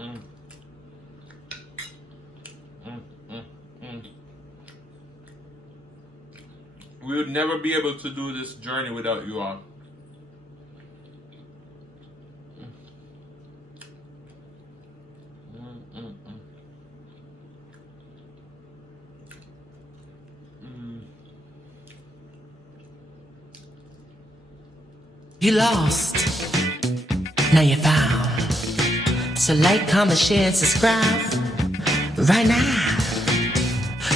Mm. Mm, mm, mm. We would never be able to do this journey without you all. You lost, now you're found. So like, comment, share, and subscribe right now.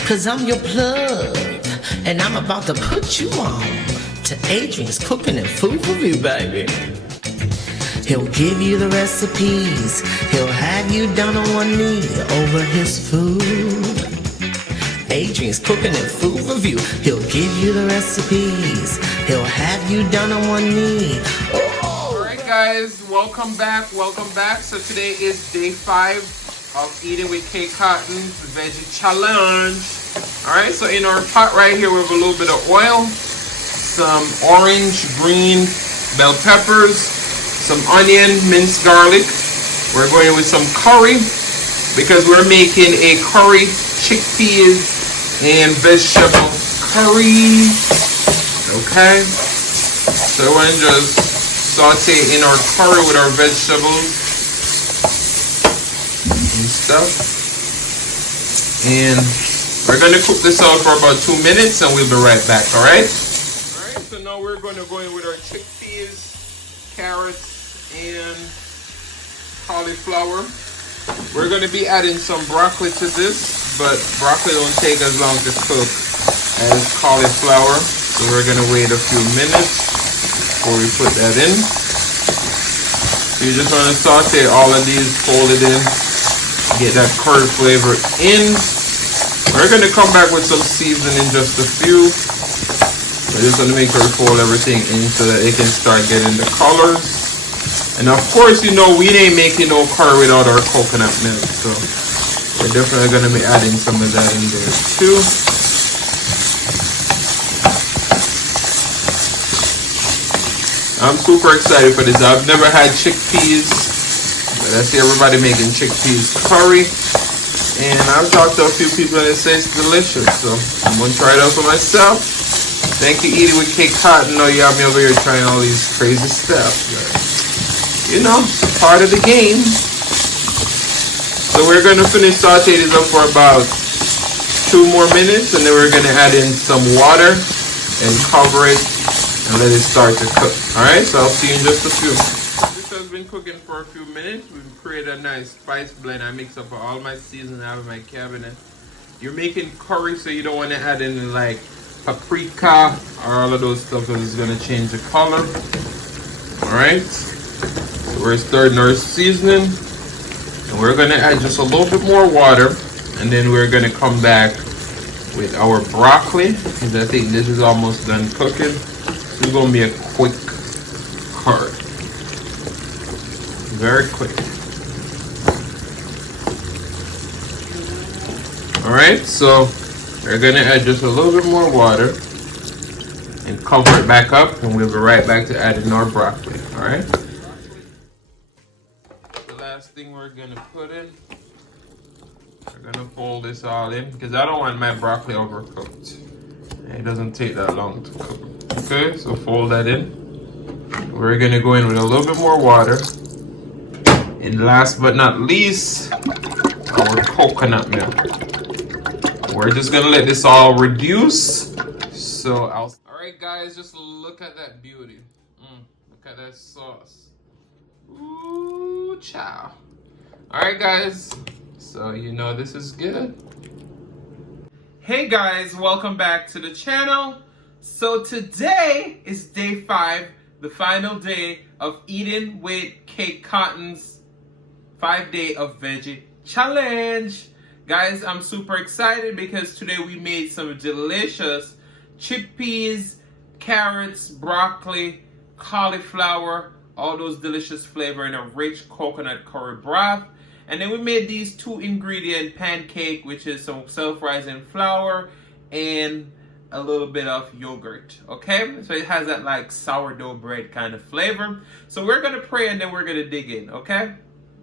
Cause I'm your plug, and I'm about to put you on to Adrian's Cooking and Food Review, baby. He'll give you the recipes, he'll have you down on one knee over his food. Adrian's Cooking and Food Review. He'll give you the recipes. He'll have you down on one knee. Oh. Alright guys, welcome back. So today is day 5 of Eating with K Cotton's Veggie Challenge. Alright, so in our pot right here we have a little bit of oil, some orange, green bell peppers, some onion, minced garlic. We're going with some curry because we're making a curry chickpeas and vegetable curry. Okay, so we're going to just saute in our curry with our vegetables and stuff, and we're going to cook this out for about 2 minutes and we'll be right back. Alright, so now we're going to go in with our chickpeas, carrots, and cauliflower. We're going to be adding some broccoli to this, but broccoli don't take as long to cook as cauliflower. So we're going to wait a few minutes before we put that in. So you just want to saute all of these, fold it in, get that curry flavor in. We're going to come back with some seasoning in just a few. We're just going to make sure we fold everything in so that it can start getting the colors. And of course, you know, we ain't making no curry without our coconut milk. So we're definitely going to be adding some of that in there too. I'm super excited for this. I've never had chickpeas, but I see everybody making chickpeas curry. And I've talked to a few people and they say it's delicious. So I'm going to try it out for myself. Thank you, Eating with K Cotton. Know you have me over here trying all these crazy stuff. But, you know, it's part of the game. So we're going to finish sauteing this up for about 2 more minutes, and then we're going to add in some water and cover it and let it start to cook. Alright, so I'll see you in just a few. This has been cooking for a few minutes. We've created a nice spice blend. I mix up all my seasonings I have in my cabinet. You're making curry, so you don't want to add in like paprika or all of those stuff because it's going to change the color. Alright. We're starting our seasoning, and we're going to add just a little bit more water, and then we're going to come back with our broccoli, because I think this is almost done cooking. This is going to be a quick curry. Very quick. Alright, so we're going to add just a little bit more water and cover it back up, and we'll be right back to adding our broccoli. Alright? Thing we're gonna put in, we're gonna fold this all in because I don't want my broccoli overcooked. It doesn't take that long to cook. Okay, so fold that in. We're gonna go in with a little bit more water, and last but not least, our coconut milk. We're just gonna let this all reduce. So alright guys, just look at that beauty. Look at that sauce. Ooh, chow. Alright guys, so you know this is good. Hey guys, welcome back to the channel. So today is day 5, the final day of Eating with K Cotton's 5-day of Veggie Challenge. Guys, I'm super excited because today we made some delicious chickpeas, carrots, broccoli, cauliflower, all those delicious flavor in a rich coconut curry broth. And then we made these 2-ingredient pancake, which is some self-rising flour and a little bit of yogurt. Okay, so it has that like sourdough bread kind of flavor. So we're gonna pray and then we're gonna dig in. Okay,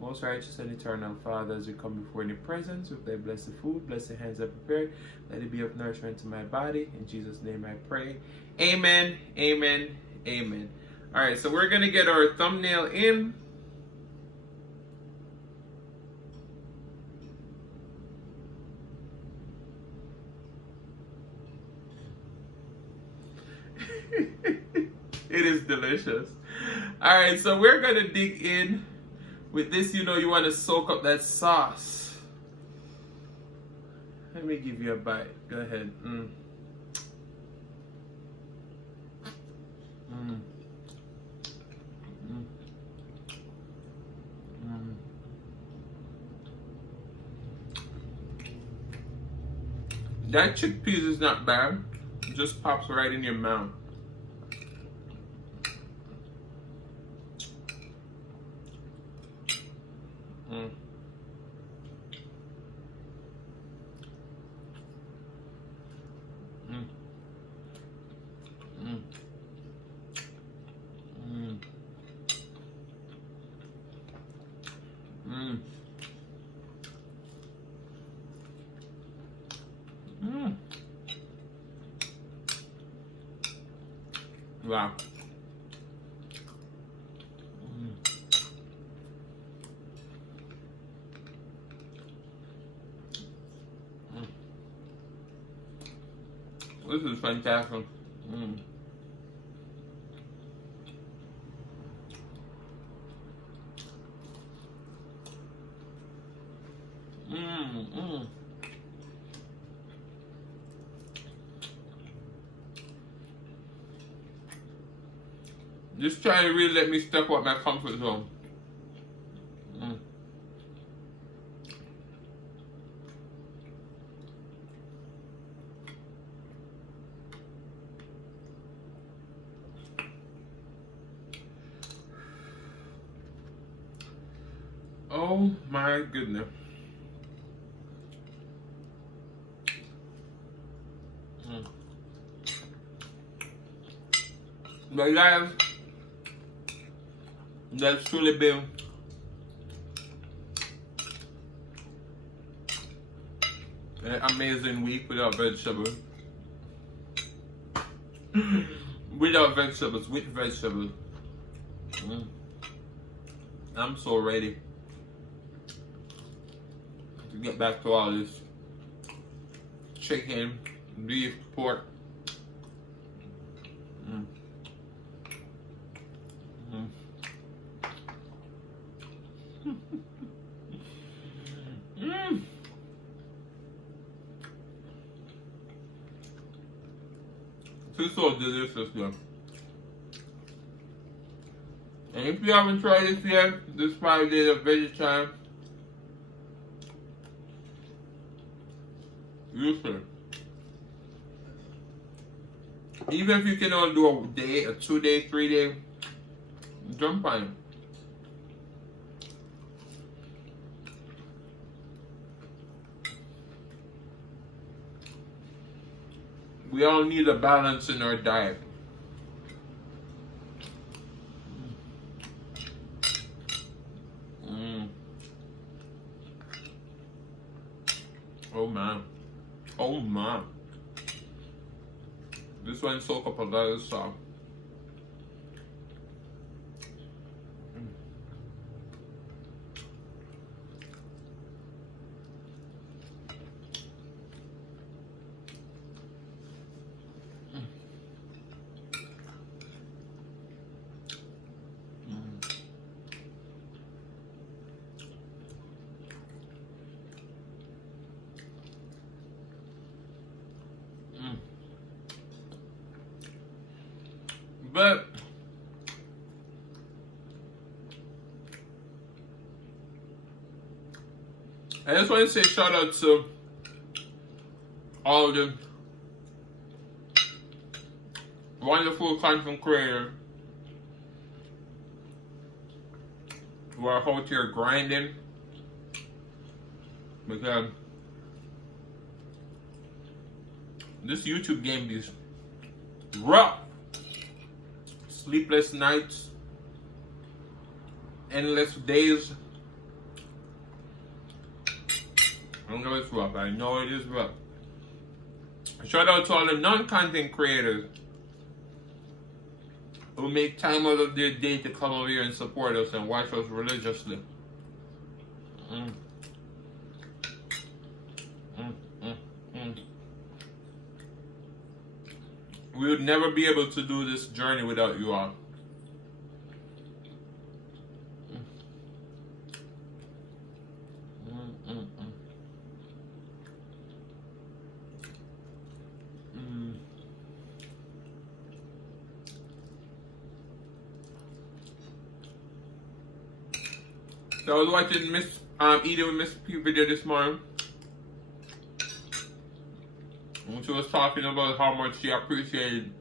Most righteous and eternal Father, as we come before in your presence with thy blessed food, bless the hands I prepared, let it be of nourishment to my body. In Jesus' name I pray. Amen, amen, amen. All right, so we're going to get our thumbnail in. It is delicious. All right, so we're going to dig in. With this, you know, you want to soak up that sauce. Let me give you a bite. Go ahead. Mm. Mm. Mm. Mm. That chickpeas is not bad. It just pops right in your mouth. Mm. Mm. Mm. Mm. Mm. Mm. Wow. This is fantastic. Mm. Mm. Mm. Just trying to really let me step out my comfort zone. Mm. Oh my goodness. Mm. But guys, that's truly been an amazing week without vegetables. Without vegetables, with vegetables. Mm. I'm so ready to get back to all this chicken, beef, pork. Mm. Mm. Mm. It's so delicious, though. And if you haven't tried this yet, this 5 days of veggie time, you should. Even if you can only do a day, a 2 day, 3 day, jump on it. We all need a balance in our diet. Mm. Oh man. Oh man. This one soak up a lot of salt. But I just want to say shout out to all the wonderful content creators who are out here grinding, because this YouTube game is rough. Sleepless nights, endless days, I know it's rough. I know it is rough. Shout out to all the non-content creators who make time out of their day to come over here and support us and watch us religiously. We would never be able to do this journey without you all. So I was watching eating with Miss P video this morning. And she was talking about how much she appreciated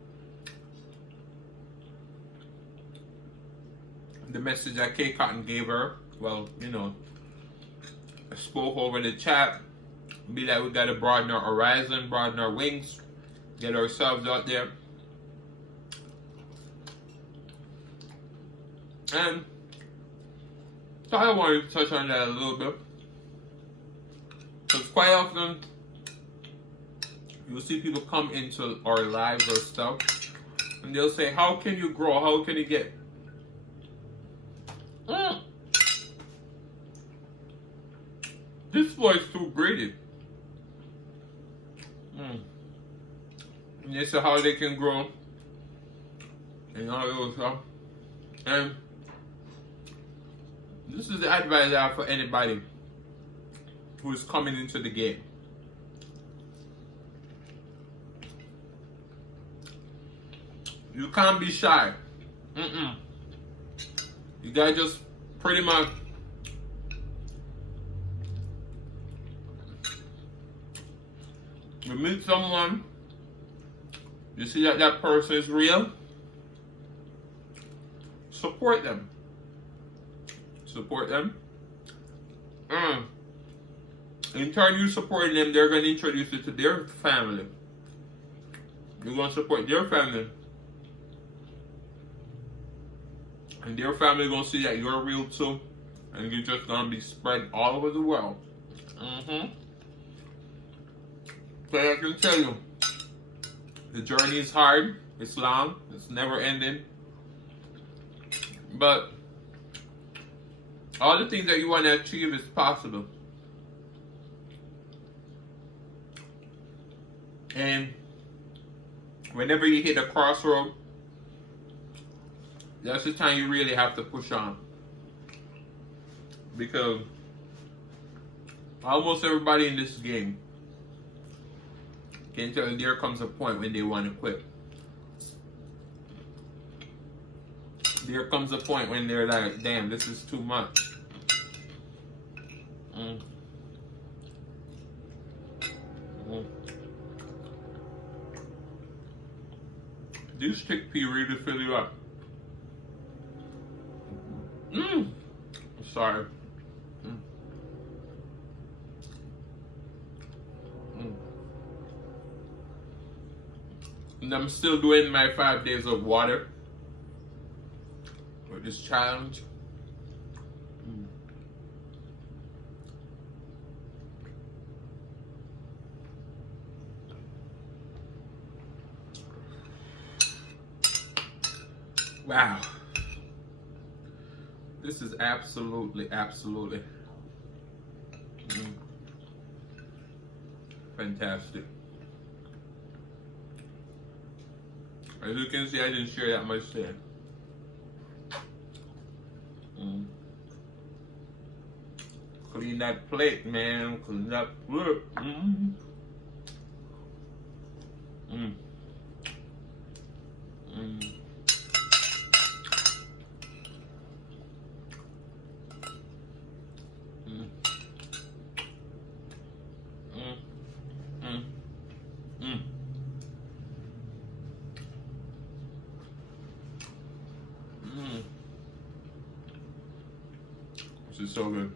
the message that K Cotton gave her. Well, you know, I spoke over the chat. Be like, we gotta broaden our horizon, broaden our wings, get ourselves out there. And so I wanted to touch on that a little bit. Because quite often, you'll see people come into our lives or stuff, and they'll say, how can you grow? How can you get? This boy's too greedy. And they say how they can grow and all those stuff. And this is the advice I have for anybody who is coming into the game. You can't be shy. You gotta just pretty much you meet someone, you see that that person is real, support them. Support them. In turn, you supporting them, they're going to introduce you to their family. You're going to support their family. And their family going to see that you're real too. And you're just going to be spread all over the world. So I can tell you, the journey is hard, it's long, it's never ending. But all the things that you want to achieve is possible. And whenever you hit a crossroad, that's the time you really have to push on. Because almost everybody in this game can tell you there comes a point when they want to quit. There comes a point when they're like, damn, this is too much. These chickpea really fill you up. Sorry. And I'm still doing my 5 days of water with this challenge. Wow. This is absolutely fantastic. As you can see, I didn't share that much there. Clean that plate, man. Clean that plate. This is so good.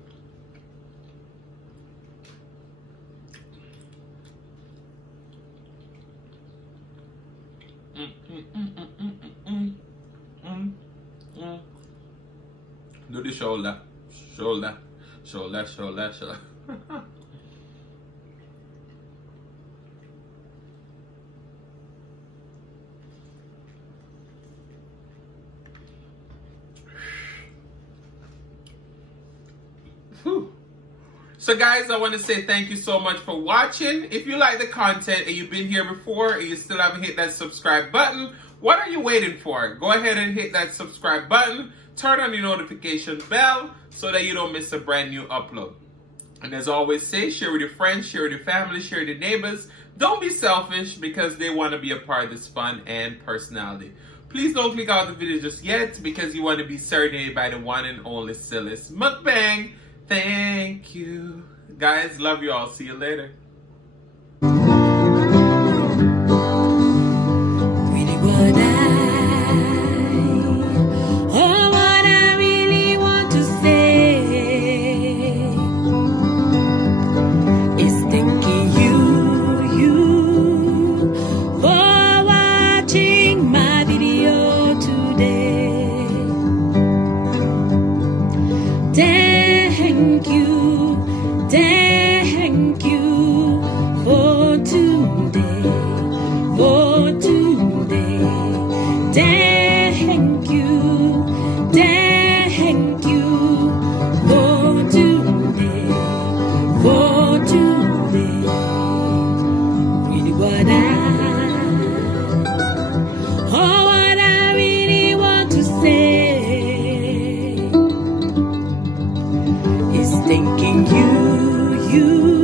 Do the shoulder. Whew. So guys, I want to say thank you so much for watching. If you like the content and you've been here before and you still haven't hit that subscribe button, what are you waiting for? Go ahead and hit that subscribe button. Turn on the notification bell so that you don't miss a brand new upload. And as I always say, share with your friends, share with your family, share with your neighbors. Don't be selfish because they want to be a part of this fun and personality. Please don't click out the video just yet because you want to be serenaded by the one and only Silas Mukbang. Thank you. Guys, love you all. See you later. Really what what I really want to say is thanking you for watching my video today. Thank you for today, for today. Thank you for today, for today. Really what what I really want to say is thanking you.